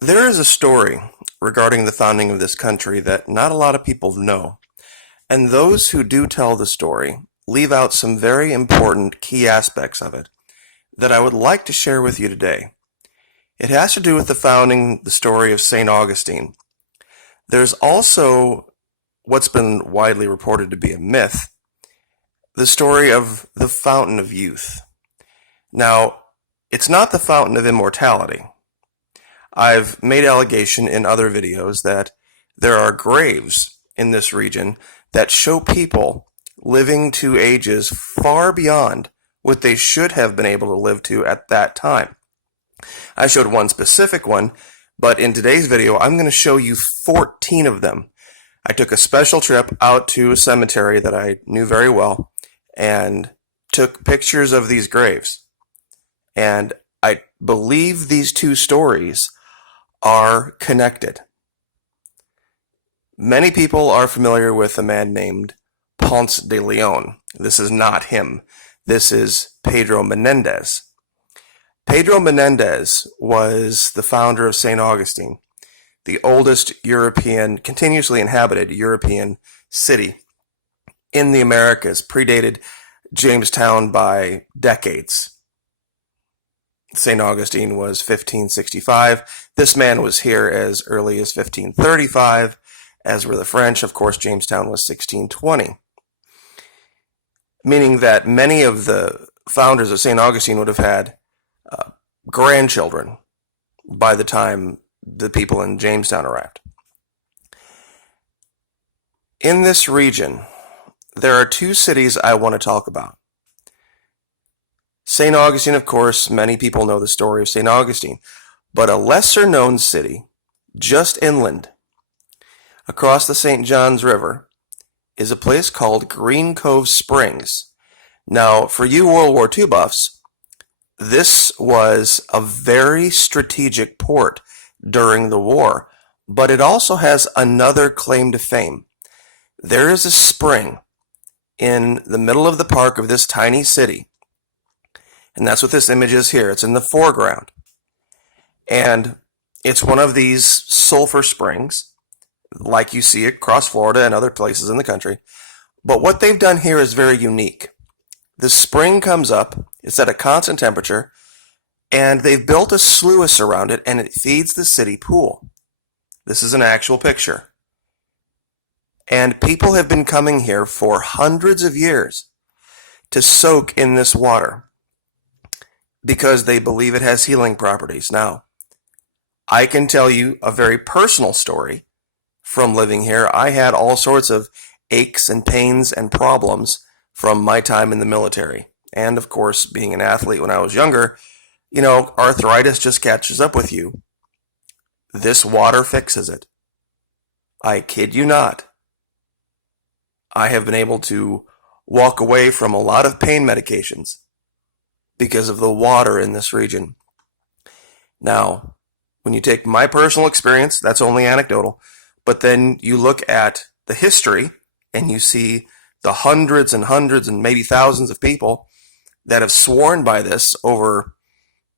There is a story regarding the founding of this country that not a lot of people know, and those who do tell the story leave out some very important key aspects of it that I would like to share with you today. It has to do with the story of St. Augustine. There's also what's been widely reported to be a myth, the story of the Fountain of Youth. Now, it's not the Fountain of Immortality. I've made allegation in other videos that there are graves in this region that show people living to ages far beyond what they should have been able to live to at that time. I showed one specific one, but in today's video, I'm going to show you 14 of them. I took a special trip out to a cemetery that I knew very well and took pictures of these graves. And I believe these two stories are connected. Many people are familiar with a man named Ponce de Leon. This is not him. This is Pedro Menendez. Pedro Menendez was the founder of St. Augustine, the oldest continuously inhabited European city in the Americas, predated Jamestown by decades. St. Augustine was 1565. This man was here as early as 1535, as were the French. Of course, Jamestown was 1620. Meaning that many of the founders of St. Augustine would have had grandchildren by the time the people in Jamestown arrived. In this region, there are two cities I want to talk about. St. Augustine, of course, many people know the story of St. Augustine, but a lesser known city, just inland, across the St. Johns River, is a place called Green Cove Springs. Now, for you World War II buffs, this was a very strategic port during the war, but it also has another claim to fame. There is a spring in the middle of the park of this tiny city, and that's what this image is here. It's in the foreground. And it's one of these sulfur springs, like you see across Florida and other places in the country. But what they've done here is very unique. The spring comes up, it's at a constant temperature, and they've built a sluice around it, and it feeds the city pool. This is an actual picture. And people have been coming here for hundreds of years to soak in this water because they believe it has healing properties. Now, I can tell you a very personal story from living here. I had all sorts of aches and pains and problems from my time in the military. And of course, being an athlete when I was younger, arthritis just catches up with you. This water fixes it. I kid you not. I have been able to walk away from a lot of pain medications because of the water in this region. Now, when you take my personal experience, that's only anecdotal, but then you look at the history and you see the hundreds and hundreds and maybe thousands of people that have sworn by this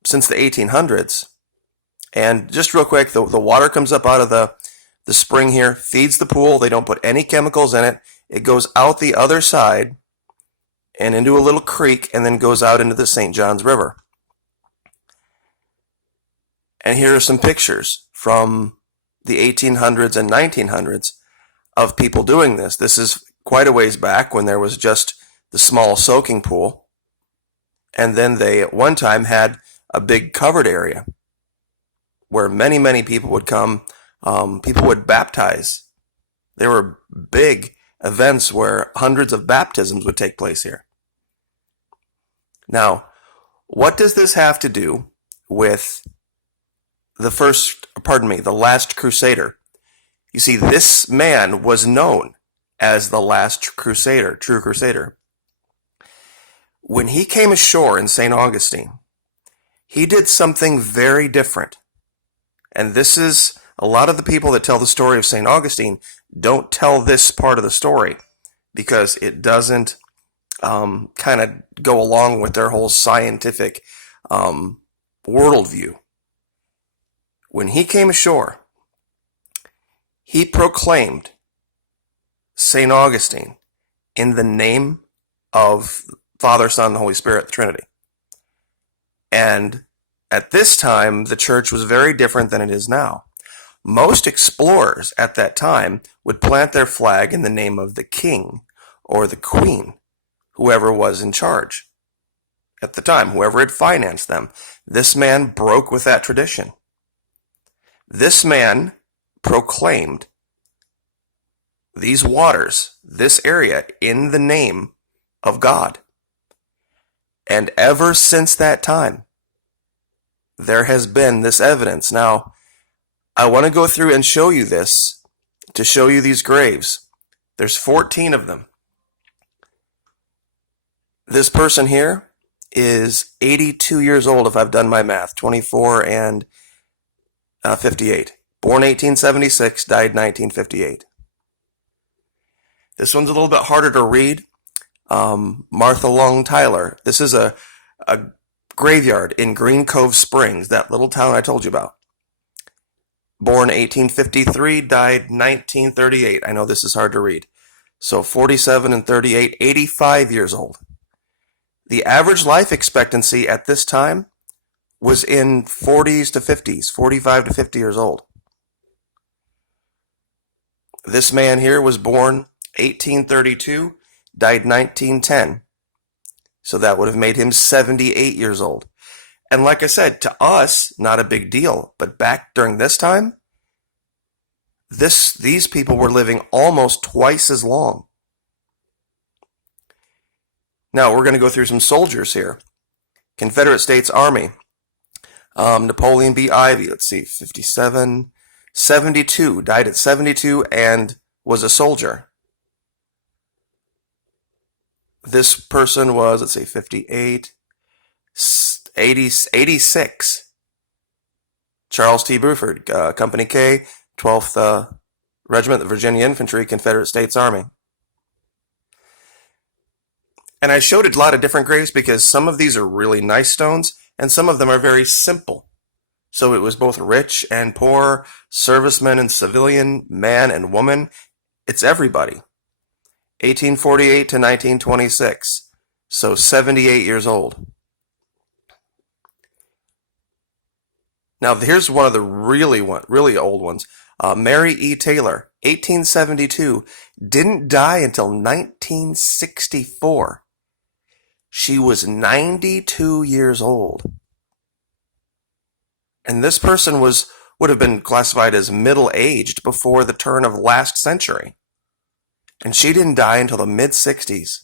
since the 1800s. And just real quick, the water comes up out of the spring here, feeds the pool. They don't put any chemicals in it. It goes out the other side and into a little creek and then goes out into the St. Johns River. And here are some pictures from the 1800s and 1900s of people doing this. This is quite a ways back when there was just the small soaking pool. And then they at one time had a big covered area where many, many people would come. People would baptize. There were big events where hundreds of baptisms would take place here. Now, what does this have to do with the last crusader? You see, this man was known as the last crusader, true crusader. When he came ashore in St. Augustine, he did something very different. And this is a lot of the people that tell the story of St. Augustine don't tell this part of the story because it doesn't kind of go along with their whole scientific worldview. When he came ashore, he proclaimed St. Augustine in the name of Father, Son, and Holy Spirit, the Trinity. And at this time, the church was very different than it is now. Most explorers at that time would plant their flag in the name of the king or the queen, whoever was in charge at the time, whoever had financed them. This man broke with that tradition. This man proclaimed these waters, this area, in the name of God. And ever since that time, there has been this evidence. Now, I want to go through and show you this, to show you these graves. There's 14 of them. This person here is 82 years old, if I've done my math, 24 and 58. Born 1876, died 1958. This one's a little bit harder to read. Martha Long Tyler. This is a graveyard in Green Cove Springs, that little town I told you about. Born 1853, died 1938. I know this is hard to read. So 47 and 38, 85 years old. The average life expectancy at this time was in 40s to 50s, 45 to 50 years old. This man here was born 1832, died 1910. So that would have made him 78 years old. And like I said, to us, not a big deal. But back during this time, these people were living almost twice as long. Now, we're going to go through some soldiers here. Confederate States Army. Napoleon B. Ivy, let's see, 57, 72, died at 72 and was a soldier. This person was, let's see, 58, 86. Charles T. Buford, Company K, 12th Regiment, the Virginia Infantry, Confederate States Army. And I showed a lot of different graves because some of these are really nice stones and some of them are very simple. So it was both rich and poor, serviceman and civilian, man and woman. It's everybody. 1848 to 1926, so 78 years old. Now here's one of the really old ones. Mary E. Taylor, 1872, didn't die until 1964. She was 92 years old. And this person would have been classified as middle-aged before the turn of last century. And she didn't die until the mid-60s.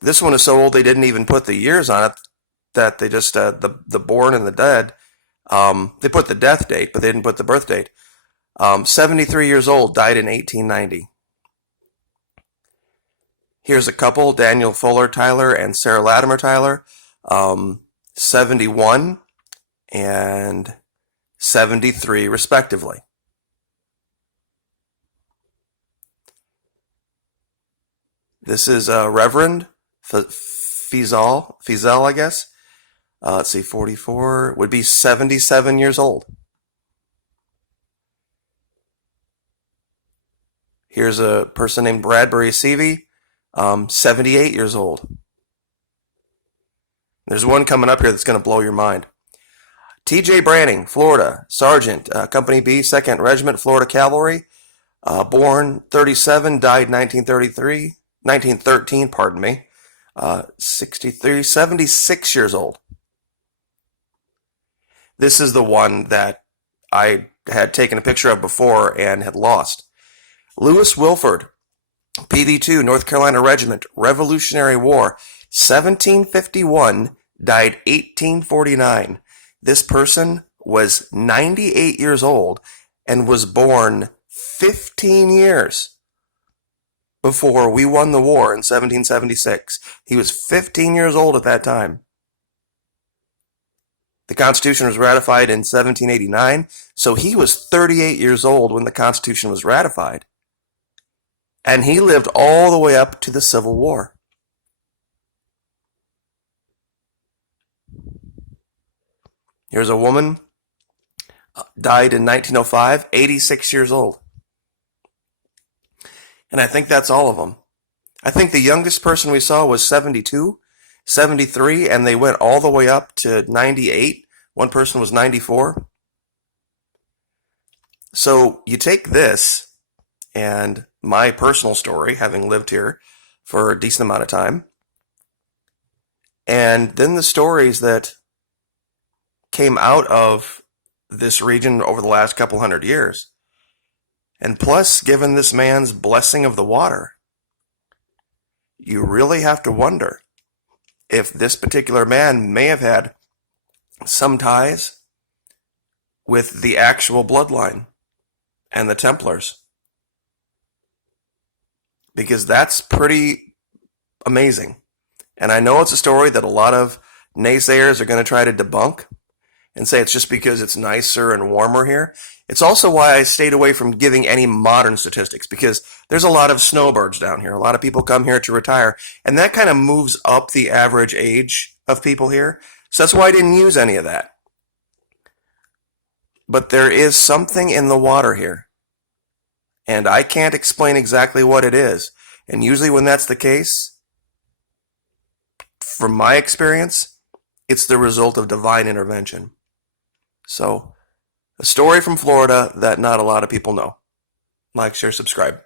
This one is so old they didn't even put the years on it, that they just, the born and the dead, they put the death date, but they didn't put the birth date. 73 years old, died in 1890. Here's a couple, Daniel Fuller Tyler and Sarah Latimer Tyler, 71 and 73 respectively. This is Reverend Fizel, I guess. Let's see, 44, would be 77 years old. Here's a person named Bradbury Seavey, 78 years old. There's one coming up here that's going to blow your mind. T.J. Branning, Florida, Sergeant, Company B, 2nd Regiment, Florida Cavalry, born 37, died 1913, pardon me, 76 years old. This is the one that I had taken a picture of before and had lost. Lewis Wilford, PV2, North Carolina Regiment, Revolutionary War, 1751, died 1849. This person was 98 years old and was born 15 years before we won the war in 1776. He was 15 years old at that time. The Constitution was ratified in 1789, so he was 38 years old when the Constitution was ratified. And he lived all the way up to the Civil War. Here's a woman, died in 1905, 86 years old. And I think that's all of them. I think the youngest person we saw was 72, 73, and they went all the way up to 98. One person was 94. So you take this and my personal story, having lived here for a decent amount of time, and then the stories that came out of this region over the last couple hundred years. And plus, given this man's blessing of the water, you really have to wonder if this particular man may have had some ties with the actual bloodline and the Templars. Because that's pretty amazing. And I know it's a story that a lot of naysayers are going to try to debunk and say it's just because it's nicer and warmer here. It's also why I stayed away from giving any modern statistics, because there's a lot of snowbirds down here. A lot of people come here to retire, and that kind of moves up the average age of people here. So that's why I didn't use any of that. But there is something in the water here, and I can't explain exactly what it is. And usually when that's the case, from my experience, it's the result of divine intervention. So, a story from Florida that not a lot of people know. Like, share, subscribe.